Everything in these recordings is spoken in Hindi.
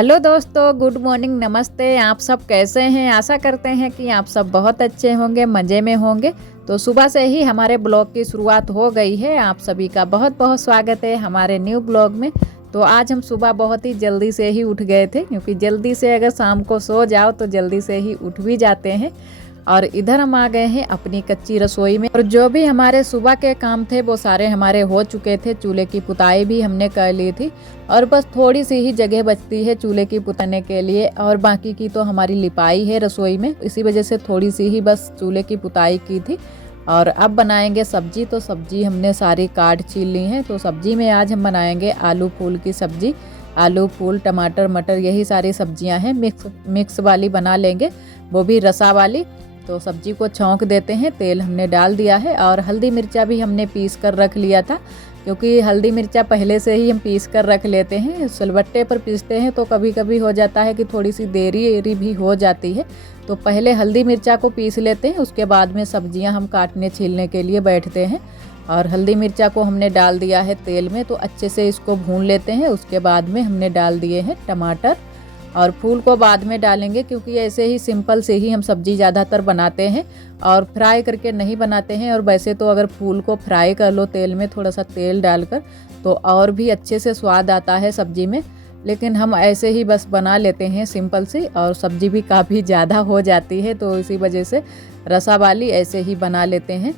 हेलो दोस्तों, गुड मॉर्निंग, नमस्ते। आप सब कैसे हैं? आशा करते हैं कि आप सब बहुत अच्छे होंगे, मज़े में होंगे। तो सुबह से ही हमारे ब्लॉग की शुरुआत हो गई है। आप सभी का बहुत बहुत स्वागत है हमारे न्यू ब्लॉग में। तो आज हम सुबह बहुत ही जल्दी से ही उठ गए थे, क्योंकि जल्दी से अगर शाम को सो जाओ तो जल्दी से ही उठ भी जाते हैं। और इधर हम आ गए हैं अपनी कच्ची रसोई में, और जो भी हमारे सुबह के काम थे वो सारे हमारे हो चुके थे। चूल्हे की पुताई भी हमने कर ली थी, और बस थोड़ी सी ही जगह बचती है चूल्हे की पुताने के लिए, और बाकी की तो हमारी लिपाई है रसोई में। इसी वजह से थोड़ी सी ही बस चूल्हे की पुताई की थी। और अब बनाएंगे सब्जी। तो सब्जी हमने सारी काट छील ली है। तो सब्जी में आज हम बनाएंगे आलू फूल की सब्जी। आलू फूल, टमाटर, मटर, यही सारी सब्जियां हैं। मिक्स वाली बना लेंगे, वो भी रसा वाली। तो सब्जी को छौंक देते हैं। तेल हमने डाल दिया है, और हल्दी मिर्चा भी हमने पीस कर रख लिया था, क्योंकि हल्दी मिर्चा पहले से ही हम पीस कर रख लेते हैं। सिलबट्टे पर पीसते हैं तो कभी कभी हो जाता है कि थोड़ी सी देरी भी हो जाती है। तो पहले हल्दी मिर्चा को पीस लेते हैं, उसके बाद में सब्जियां हम काटने छीलने के लिए बैठते हैं। और हल्दी मिर्चा को हमने डाल दिया है तेल में, तो अच्छे से इसको भून लेते हैं। उसके बाद में हमने डाल दिए हैं टमाटर, और फूल को बाद में डालेंगे, क्योंकि ऐसे ही सिंपल से ही हम सब्जी ज़्यादातर बनाते हैं और फ्राई करके नहीं बनाते हैं। और वैसे तो अगर फूल को फ्राई कर लो तेल में, थोड़ा सा तेल डालकर, तो और भी अच्छे से स्वाद आता है सब्जी में। लेकिन हम ऐसे ही बस बना लेते हैं सिंपल सी, और सब्जी भी काफ़ी ज़्यादा हो जाती है, तो इसी वजह से रसा वाली ऐसे ही बना लेते हैं।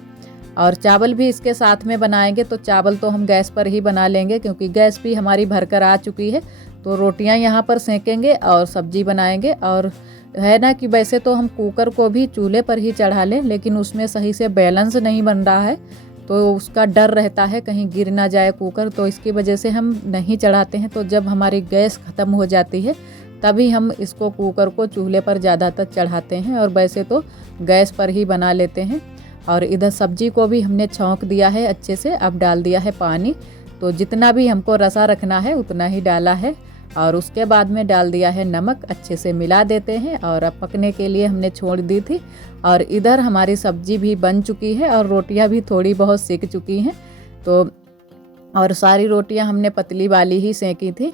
और चावल भी इसके साथ में बनाएंगे, तो चावल तो हम गैस पर ही बना लेंगे, क्योंकि गैस भी हमारी भरकर आ चुकी है। तो रोटियां यहाँ पर सेकेंगे और सब्जी बनाएंगे। और है ना कि वैसे तो हम कुकर को भी चूल्हे पर ही चढ़ा लें, लेकिन उसमें सही से बैलेंस नहीं बन रहा है, तो उसका डर रहता है कहीं गिर ना जाए कुकर, तो इसकी वजह से हम नहीं चढ़ाते हैं। तो जब हमारी गैस ख़त्म हो जाती है तभी हम इसको कुकर को चूल्हे पर ज़्यादातर चढ़ाते हैं, और वैसे तो गैस पर ही बना लेते हैं। और इधर सब्जी को भी हमने छौंक दिया है अच्छे से। अब डाल दिया है पानी, तो जितना भी हमको रसा रखना है उतना ही डाला है। और उसके बाद में डाल दिया है नमक, अच्छे से मिला देते हैं। और अब पकने के लिए हमने छोड़ दी थी। और इधर हमारी सब्जी भी बन चुकी है, और रोटियां भी थोड़ी बहुत सेक चुकी हैं। तो और सारी रोटियां हमने पतली वाली ही सेकी थी।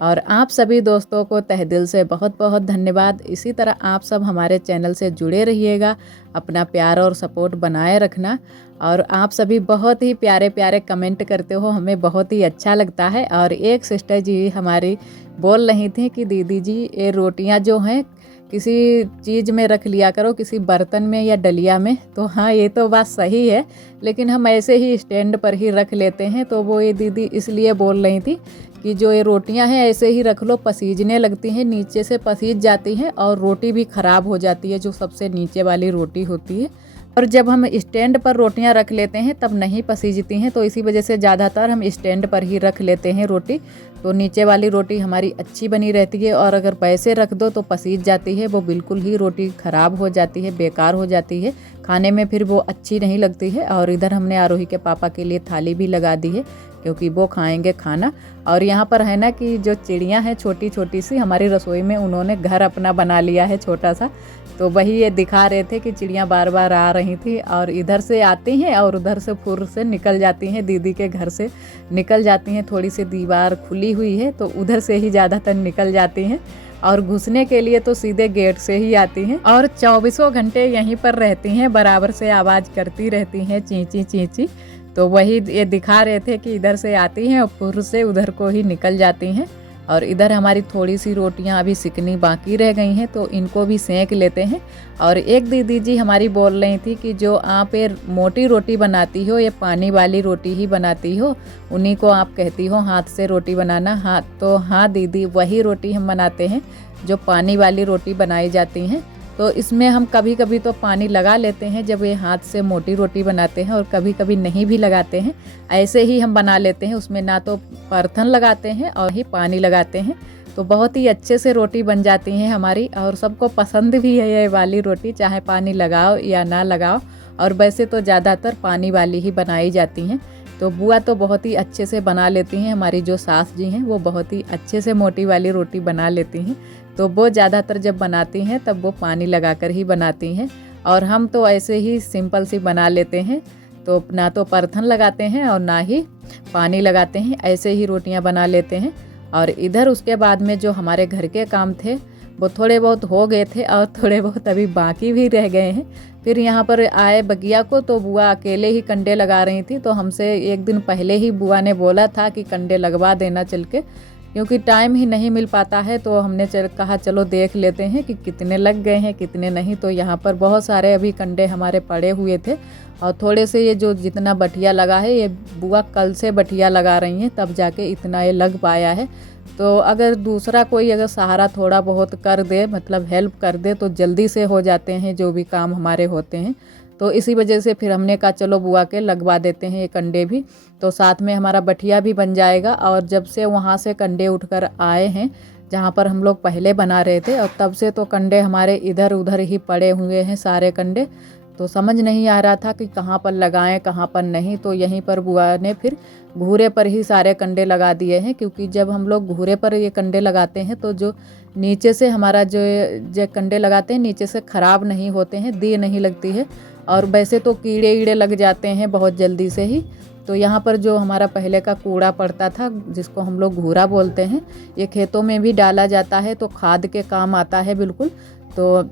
और आप सभी दोस्तों को तहे दिल से बहुत बहुत धन्यवाद। इसी तरह आप सब हमारे चैनल से जुड़े रहिएगा, अपना प्यार और सपोर्ट बनाए रखना। और आप सभी बहुत ही प्यारे प्यारे कमेंट करते हो, हमें बहुत ही अच्छा लगता है। और एक सिस्टर जी हमारी बोल रही थी कि दीदी जी, ये रोटियां जो हैं किसी चीज़ में रख लिया करो, किसी बर्तन में या डलिया में। तो हाँ, ये तो बात सही है, लेकिन हम ऐसे ही स्टैंड पर ही रख लेते हैं। तो वो ये दीदी इसलिए बोल रही थी कि जो ये रोटियां हैं ऐसे ही रख लो, पसीजने लगती हैं, नीचे से पसीज जाती हैं, और रोटी भी ख़राब हो जाती है, जो सबसे नीचे वाली रोटी होती है। और जब हम स्टैंड पर रोटियां रख लेते हैं तब नहीं पसीजती हैं। तो इसी वजह से ज़्यादातर हम स्टैंड पर ही रख लेते हैं रोटी, तो नीचे वाली रोटी हमारी अच्छी बनी रहती है। और अगर वैसे रख दो तो पसीज जाती है, वो बिल्कुल ही रोटी ख़राब हो जाती है, बेकार हो जाती है, खाने में फिर वो अच्छी नहीं लगती है। और इधर हमने आरोही के पापा के लिए थाली भी लगा दी है, क्योंकि वो खाएंगे खाना। और यहाँ पर है ना कि जो चिड़ियाँ हैं छोटी छोटी सी हमारी रसोई में, उन्होंने घर अपना बना लिया है छोटा सा। तो वही ये दिखा रहे थे कि चिड़ियाँ बार बार आ रही थी, और इधर से आती हैं और उधर से फुर से निकल जाती हैं, दीदी के घर से निकल जाती हैं। थोड़ी सी दीवार खुली हुई है, तो उधर से ही ज़्यादातर निकल जाती हैं, और घुसने के लिए तो सीधे गेट से ही आती हैं। और 24 घंटे यहीं पर रहती हैं, बराबर से आवाज़ करती रहती हैं, चींची चींची। तो वही ये दिखा रहे थे कि इधर से आती हैं और फुर से उधर को ही निकल जाती हैं। और इधर हमारी थोड़ी सी रोटियां अभी सिकनी बाकी रह गई हैं, तो इनको भी सेंक लेते हैं। और एक दीदी जी हमारी बोल रही थी कि जो आप ये मोटी रोटी बनाती हो, ये पानी वाली रोटी ही बनाती हो, उन्हीं को आप कहती हो हाथ से रोटी बनाना। हाँ, तो हाँ दीदी, वही रोटी हम बनाते हैं जो पानी वाली रोटी बनाई जाती हैं। तो इसमें हम कभी कभी तो पानी लगा लेते हैं जब ये हाथ से मोटी रोटी बनाते हैं, और कभी कभी नहीं भी लगाते हैं, ऐसे ही हम बना लेते हैं। उसमें ना तो परथन लगाते हैं और ही पानी लगाते हैं, तो बहुत ही अच्छे से रोटी बन जाती हैं हमारी। और सबको पसंद भी है ये वाली रोटी, चाहे पानी लगाओ या ना लगाओ। और वैसे तो ज़्यादातर पानी वाली ही बनाई जाती हैं। तो बुआ तो बहुत ही अच्छे से बना लेती हैं, हमारी जो सास जी हैं वो बहुत ही अच्छे से मोटी वाली रोटी बना लेती हैं। तो वो ज़्यादातर जब बनाती हैं तब वो पानी लगाकर ही बनाती हैं, और हम तो ऐसे ही सिंपल सी बना लेते हैं। तो ना तो परथन लगाते हैं और ना ही पानी लगाते हैं, ऐसे ही रोटियां बना लेते हैं। और इधर उसके बाद में जो हमारे घर के काम थे वो थोड़े बहुत हो गए थे और थोड़े बहुत अभी बाकी भी रह गए हैं। फिर यहाँ पर आए बगिया को तो बुआ अकेले ही कंडे लगा रही थी, तो हमसे एक दिन पहले ही बुआ ने बोला था कि कंडे लगवा देना चल के, क्योंकि टाइम ही नहीं मिल पाता है। तो हमने कहा चलो देख लेते हैं कि कितने लग गए हैं कितने नहीं। तो यहाँ पर बहुत सारे अभी कंडे हमारे पड़े हुए थे और थोड़े से ये जो जितना बठिया लगा है ये बुआ कल से बठिया लगा रही हैं, तब जाके इतना ये लग पाया है। तो अगर दूसरा कोई अगर सहारा थोड़ा बहुत कर दे, मतलब हेल्प कर दे, तो जल्दी से हो जाते हैं जो भी काम हमारे होते हैं। तो इसी वजह से फिर हमने कहा चलो बुआ के लगवा देते हैं ये कंडे भी, तो साथ में हमारा बठिया भी बन जाएगा। और जब से वहाँ से कंडे उठकर आए हैं जहाँ पर हम लोग पहले बना रहे थे, और तब से तो कंडे हमारे इधर उधर ही पड़े हुए हैं सारे कंडे। तो समझ नहीं आ रहा था कि कहाँ पर लगाएं कहाँ पर नहीं। तो यहीं पर बुआ ने फिर घूरे पर ही सारे कंडे लगा दिए हैं, क्योंकि जब हम लोग घूरे पर ये कंडे लगाते हैं तो जो नीचे से हमारा जो कंडे लगाते हैं नीचे से ख़राब नहीं होते हैं, दी नहीं लगती है। और वैसे तो कीड़े ईड़े लग जाते हैं बहुत जल्दी से ही। तो यहाँ पर जो हमारा पहले का कूड़ा पड़ता था जिसको हम लोग घूरा बोलते हैं, ये खेतों में भी डाला जाता है तो खाद के काम आता है बिल्कुल। तो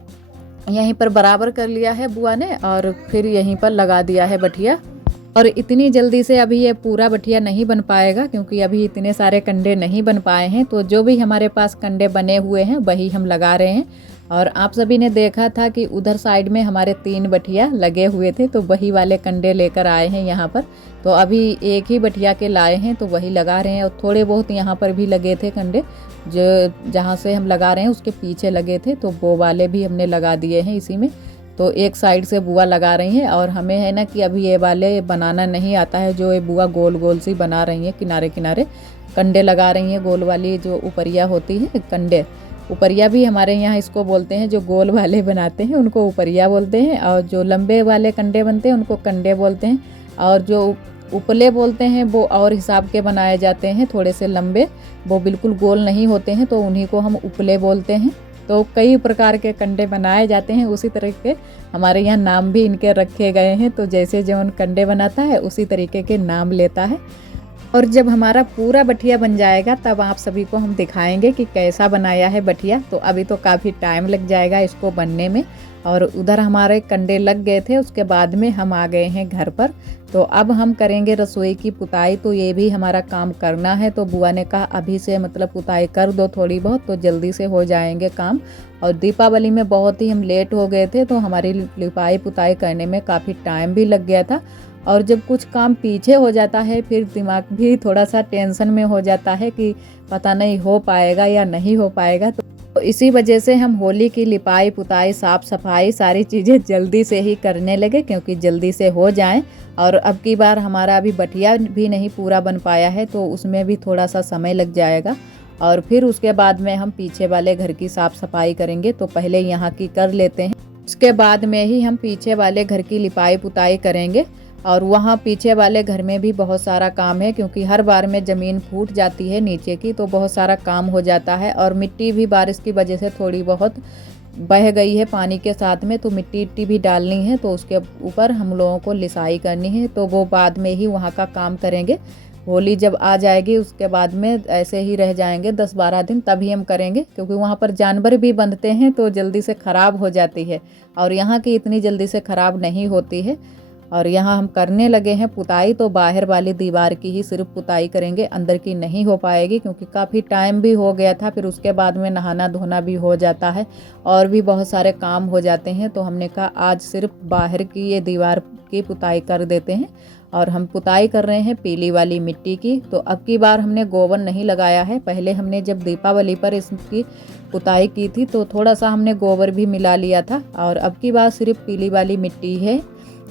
यहीं पर बराबर कर लिया है बुआ ने और फिर यहीं पर लगा दिया है बठिया। और इतनी जल्दी से अभी ये पूरा बठिया नहीं बन पाएगा, क्योंकि अभी इतने सारे कंडे नहीं बन पाए हैं। तो जो भी हमारे पास कंडे बने हुए हैं वही हम लगा रहे हैं। और आप सभी ने देखा था कि उधर साइड में हमारे 3 बठिया लगे हुए थे, तो वही वाले कंडे लेकर आए हैं यहाँ पर। तो अभी एक ही बठिया के लाए हैं तो वही लगा रहे हैं। और थोड़े बहुत यहाँ पर भी लगे थे कंडे, जो जहाँ से हम लगा रहे हैं उसके पीछे लगे थे, तो वो वाले भी हमने लगा दिए हैं इसी में। तो एक साइड से बुआ लगा रही हैं और हमें है ना कि अभी ये वाले बनाना नहीं आता है, जो ये बुआ गोल गोल सी बना रही हैं, किनारे किनारे कंडे लगा रही हैं। गोल वाली जो ऊपरिया होती है कंडे, ऊपरिया भी हमारे यहाँ इसको बोलते हैं। जो गोल वाले बनाते हैं उनको ऊपरिया बोलते हैं, और जो लंबे वाले कंडे बनते हैं उनको कंडे बोलते हैं। और जो उपले बोलते हैं वो और हिसाब के बनाए जाते हैं, थोड़े से लंबे, वो बिल्कुल गोल नहीं होते हैं, तो उन्हीं को हम उपले बोलते हैं। तो कई प्रकार के कंडे बनाए जाते हैं, उसी तरह के हमारे यहाँ नाम भी इनके रखे गए हैं। तो जैसे जो कंडे बनाता है उसी तरीके के नाम लेता है। और जब हमारा पूरा बठिया बन जाएगा तब आप सभी को हम दिखाएंगे कि कैसा बनाया है बठिया। तो अभी तो काफ़ी टाइम लग जाएगा इसको बनने में। और उधर हमारे कंडे लग गए थे, उसके बाद में हम आ गए हैं घर पर। तो अब हम करेंगे रसोई की पुताई, तो ये भी हमारा काम करना है। तो बुआ ने कहा अभी से मतलब पुताई कर दो थोड़ी बहुत, तो जल्दी से हो जाएंगे काम। और दीपावली में बहुत ही हम लेट हो गए थे, तो हमारी लिपाई पुताई करने में काफ़ी टाइम भी लग गया था। और जब कुछ काम पीछे हो जाता है फिर दिमाग भी थोड़ा सा टेंशन में हो जाता है कि पता नहीं हो पाएगा या नहीं हो पाएगा। तो इसी वजह से हम होली की लिपाई पुताई साफ़ सफाई सारी चीज़ें जल्दी से ही करने लगे, क्योंकि जल्दी से हो जाएं। और अब की बार हमारा अभी बठिया भी नहीं पूरा बन पाया है, तो उसमें भी थोड़ा सा समय लग जाएगा। और फिर उसके बाद में हम पीछे वाले घर की साफ़ सफाई करेंगे। तो पहले यहाँ की कर लेते हैं, उसके बाद में ही हम पीछे वाले घर की लिपाई पुताई करेंगे। और वहाँ पीछे वाले घर में भी बहुत सारा काम है, क्योंकि हर बार में ज़मीन फूट जाती है नीचे की, तो बहुत सारा काम हो जाता है। और मिट्टी भी बारिश की वजह से थोड़ी बहुत बह गई है पानी के साथ में, तो मिट्टी इट्टी भी डालनी है। तो उसके ऊपर हम लोगों को लिसाई करनी है, तो वो बाद में ही वहाँ का काम करेंगे। होली जब आ जाएगी उसके बाद में ऐसे ही रह जाएंगे 10-12 दिन, तभी हम करेंगे, क्योंकि वहाँ पर जानवर भी बंधते हैं तो जल्दी से ख़राब हो जाती है। और यहाँ की इतनी जल्दी से ख़राब नहीं होती है। और यहाँ हम करने लगे हैं पुताई, तो बाहर वाली दीवार की ही सिर्फ पुताई करेंगे, अंदर की नहीं हो पाएगी, क्योंकि काफ़ी टाइम भी हो गया था। फिर उसके बाद में नहाना धोना भी हो जाता है और भी बहुत सारे काम हो जाते हैं। तो हमने कहा आज सिर्फ बाहर की ये दीवार की पुताई कर देते हैं। और हम पुताई कर रहे हैं पीली वाली मिट्टी की। तो अब की बार हमने गोबर नहीं लगाया है, पहले हमने जब दीपावली पर इसकी पुताई की थी तो थोड़ा सा हमने गोबर भी मिला लिया था। और अब की बार सिर्फ पीली वाली मिट्टी है,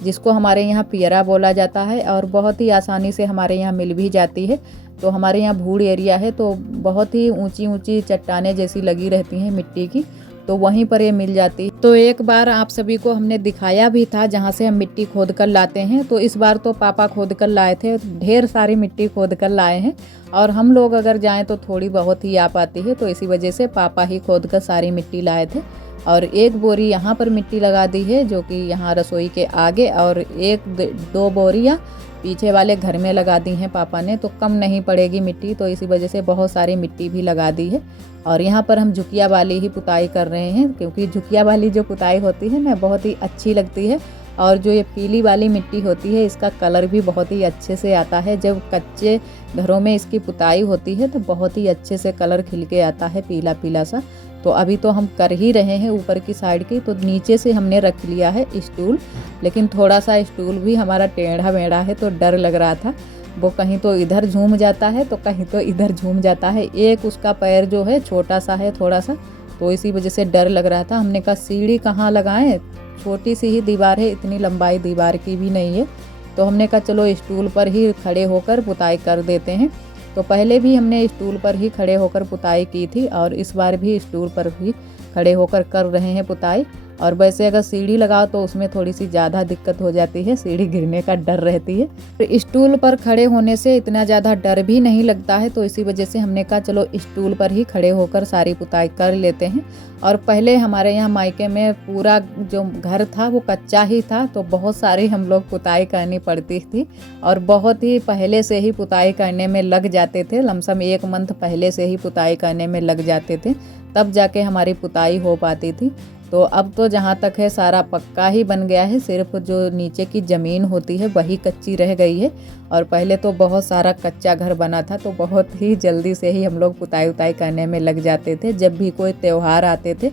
जिसको हमारे यहाँ पियरा बोला जाता है, और बहुत ही आसानी से हमारे यहाँ मिल भी जाती है। तो हमारे यहाँ भूड़ एरिया है, तो बहुत ही ऊंची ऊंची चट्टानें जैसी लगी रहती हैं मिट्टी की, तो वहीं पर ये मिल जाती है। तो एक बार आप सभी को हमने दिखाया भी था जहाँ से हम मिट्टी खोद कर लाते हैं। तो इस बार तो पापा खोद कर लाए थे, ढेर सारी मिट्टी खोद कर लाए हैं। और हम लोग अगर जाएँ तो थोड़ी बहुत ही आ पाती है, तो इसी वजह से पापा ही खोद कर सारी मिट्टी लाए थे। और एक बोरी यहाँ पर मिट्टी लगा दी है, जो कि यहाँ रसोई के आगे, और 1-2 बोरियाँ पीछे वाले घर में लगा दी हैं पापा ने, तो कम नहीं पड़ेगी मिट्टी, तो इसी वजह से बहुत सारी मिट्टी भी लगा दी है। और यहाँ पर हम झुकिया वाली ही पुताई कर रहे हैं, क्योंकि झुकिया वाली जो पुताई होती है ना बहुत ही अच्छी लगती है। और जो ये पीली वाली मिट्टी होती है इसका कलर भी बहुत ही अच्छे से आता है। जब कच्चे घरों में इसकी पुताई होती है तो बहुत ही अच्छे से कलर खिल के आता है, पीला पीला सा। तो अभी तो हम कर ही रहे हैं ऊपर की साइड की। तो नीचे से हमने रख लिया है स्टूल, लेकिन थोड़ा सा स्टूल भी हमारा टेढ़ा मेढ़ा है तो डर लग रहा था, वो कहीं तो इधर झूम जाता है तो कहीं तो इधर झूम जाता है। एक उसका पैर जो है छोटा सा है थोड़ा सा, तो इसी वजह से डर लग रहा था। हमने कहा सीढ़ी कहाँ लगाएं, छोटी सी ही दीवार है, इतनी लंबाई दीवार की भी नहीं है। तो हमने कहा चलो स्टूल पर ही खड़े होकर पुताई कर देते हैं। तो पहले भी हमने स्टूल पर ही खड़े होकर पुताई की थी और इस बार भी स्टूल पर ही खड़े होकर कर रहे हैं पुताई। और वैसे अगर सीढ़ी लगाओ तो उसमें थोड़ी सी ज़्यादा दिक्कत हो जाती है, सीढ़ी गिरने का डर रहती है। तो स्टूल पर खड़े होने से इतना ज़्यादा डर भी नहीं लगता है, तो इसी वजह से हमने कहा चलो स्टूल पर ही खड़े होकर सारी पुताई कर लेते हैं। और पहले हमारे यहाँ मायके में पूरा जो घर था वो कच्चा ही था, तो बहुत सारी हम लोग पुताई करनी पड़ती थी और बहुत ही पहले से ही पुताई करने में लग जाते थे। लमसम 1 मंथ पहले से ही पुताई करने में लग जाते थे, तब जाके हमारी पुताई हो पाती थी। तो अब तो जहाँ तक है सारा पक्का ही बन गया है, सिर्फ जो नीचे की ज़मीन होती है वही कच्ची रह गई है। और पहले तो बहुत सारा कच्चा घर बना था, तो बहुत ही जल्दी से ही हम लोग पुताई उताई करने में लग जाते थे जब भी कोई त्यौहार आते थे।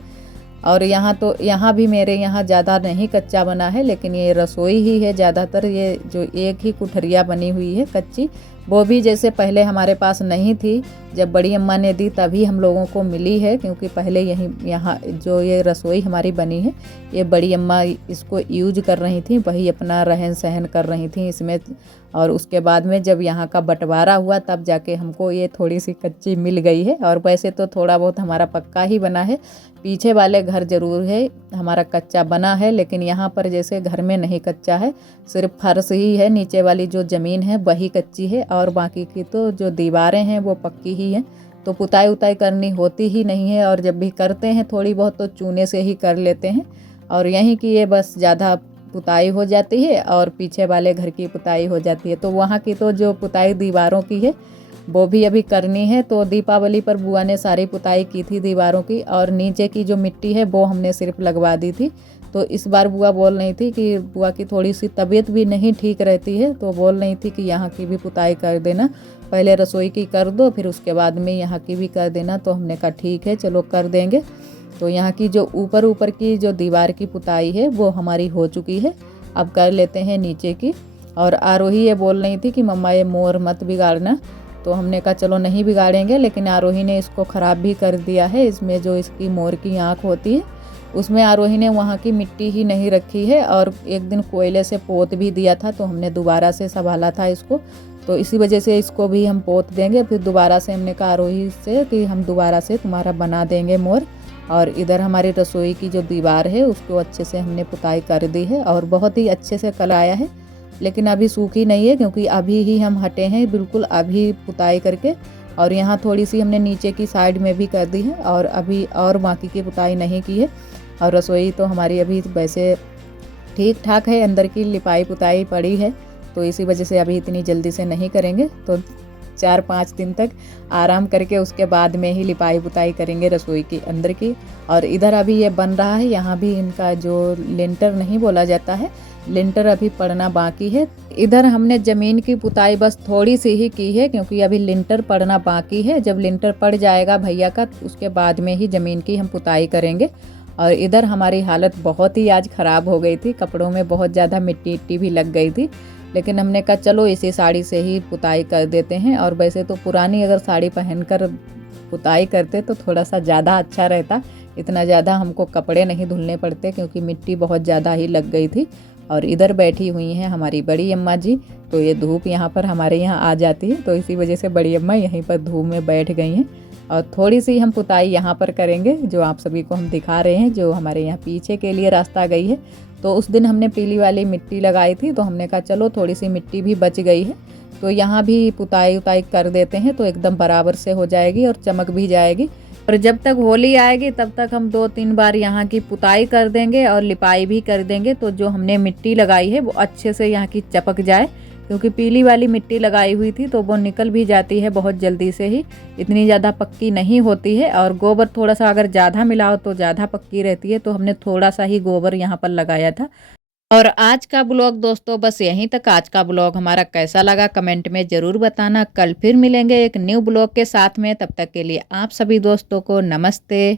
और यहाँ भी मेरे यहाँ ज़्यादा नहीं कच्चा बना है, लेकिन ये रसोई ही है ज़्यादातर। ये जो एक ही कुठरिया बनी हुई है कच्ची, वो भी जैसे पहले हमारे पास नहीं थी, जब बड़ी अम्मा ने दी तभी हम लोगों को मिली है, क्योंकि पहले यहाँ जो ये रसोई हमारी बनी है ये बड़ी अम्मा इसको यूज कर रही थी, वही अपना रहन सहन कर रही थी इसमें। और उसके बाद में जब यहाँ का बंटवारा हुआ तब जाके हमको ये थोड़ी सी कच्ची मिल गई है। और वैसे तो थोड़ा बहुत हमारा पक्का ही बना है, पीछे वाले घर ज़रूर है हमारा कच्चा बना है, लेकिन यहाँ पर जैसे घर में नहीं कच्चा है, सिर्फ फर्श ही है, नीचे वाली जो ज़मीन है वही कच्ची है और बाकी की तो जो दीवारें हैं वो पक्की ही हैं। तो पुताई उताई करनी होती ही नहीं है, और जब भी करते हैं थोड़ी बहुत तो चूने से ही कर लेते हैं। और यहीं की ये बस ज़्यादा पुताई हो जाती है और पीछे वाले घर की पुताई हो जाती है। तो वहाँ की तो जो पुताई दीवारों की है वो भी अभी करनी है। तो दीपावली पर बुआ ने सारी पुताई की थी दीवारों की, और नीचे की जो मिट्टी है वो हमने सिर्फ लगवा दी थी। तो इस बार बुआ बोल रही थी कि बुआ की थोड़ी सी तबीयत भी नहीं ठीक रहती है, तो बोल रही थी कि यहाँ की भी पुताई कर देना, पहले रसोई की कर दो फिर उसके बाद में यहाँ की भी कर देना। तो हमने कहा ठीक है चलो कर देंगे। तो यहाँ की जो ऊपर की जो दीवार की पुताई है वो हमारी हो चुकी है, अब कर लेते हैं नीचे की। और आरोही ये बोल रही थी कि मम्मा ये मोर मत बिगाड़ना, तो हमने कहा चलो नहीं बिगाड़ेंगे, लेकिन आरोही ने इसको ख़राब भी कर दिया है। इसमें जो इसकी मोर की आँख होती है उसमें आरोही ने वहाँ की मिट्टी ही नहीं रखी है, और एक दिन कोयले से पोत भी दिया था, तो हमने दोबारा से संभाला था इसको, तो इसी वजह से इसको भी हम पोत देंगे। फिर दोबारा से हमने कहा आरोही से कि हम दोबारा से तुम्हारा बना देंगे मोर। और इधर हमारी रसोई की जो दीवार है उसको अच्छे से हमने पुताई कर दी है और बहुत ही अच्छे से कलर आया है, लेकिन अभी सूखी नहीं है क्योंकि अभी ही हम हटे हैं बिल्कुल अभी पुताई करके। और यहाँ थोड़ी सी हमने नीचे की साइड में भी कर दी है और अभी और बाकी की पुताई नहीं की है। और रसोई तो हमारी अभी वैसे ठीक ठाक है, अंदर की लिपाई पुताई पड़ी है, तो इसी वजह से अभी इतनी जल्दी से नहीं करेंगे। तो 4-5 दिन तक आराम करके उसके बाद में ही लिपाई पुताई करेंगे रसोई की अंदर की। और इधर अभी ये बन रहा है, यहाँ भी इनका जो लिंटर नहीं बोला जाता है, लिंटर अभी पड़ना बाकी है। इधर हमने ज़मीन की पुताई बस थोड़ी सी ही की है क्योंकि अभी लिंटर पड़ना बाकी है। जब लिंटर पड़ जाएगा भैया का उसके बाद में ही ज़मीन की हम पुताई करेंगे। और इधर हमारी हालत बहुत ही आज ख़राब हो गई थी, कपड़ों में बहुत ज़्यादा मिट्टी इट्टी भी लग गई थी, लेकिन हमने कहा चलो इसी साड़ी से ही पुताई कर देते हैं। और वैसे तो पुरानी अगर साड़ी पहनकर पुताई करते तो थोड़ा सा ज़्यादा अच्छा रहता, इतना ज़्यादा हमको कपड़े नहीं धुलने पड़ते क्योंकि मिट्टी बहुत ज़्यादा ही लग गई थी। और इधर बैठी हुई हैं हमारी बड़ी अम्मा जी, तो ये धूप यहाँ पर हमारे यहाँ आ जाती है, तो इसी वजह से बड़ी अम्मा यहीं पर धूप में बैठ गई हैं। और थोड़ी सी हम पुताई यहाँ पर करेंगे जो आप सभी को हम दिखा रहे हैं, जो हमारे यहाँ पीछे के लिए रास्ता गई है। तो उस दिन हमने पीली वाली मिट्टी लगाई थी, तो हमने कहा चलो थोड़ी सी मिट्टी भी बच गई है तो यहाँ भी पुताई उताई कर देते हैं, तो एकदम बराबर से हो जाएगी और चमक भी जाएगी। और जब तक होली आएगी तब तक हम 2-3 बार यहाँ की पुताई कर देंगे और लिपाई भी कर देंगे, तो जो हमने मिट्टी लगाई है वो अच्छे से यहाँ की चपक जाए, क्योंकि पीली वाली मिट्टी लगाई हुई थी तो वो निकल भी जाती है बहुत जल्दी से ही, इतनी ज़्यादा पक्की नहीं होती है। और गोबर थोड़ा सा अगर ज़्यादा मिलाओ तो ज़्यादा पक्की रहती है, तो हमने थोड़ा सा ही गोबर यहाँ पर लगाया था। और आज का ब्लॉग दोस्तों बस यहीं तक। आज का ब्लॉग हमारा कैसा लगा कमेंट में ज़रूर बताना। कल फिर मिलेंगे एक न्यू ब्लॉग के साथ में, तब तक के लिए आप सभी दोस्तों को नमस्ते।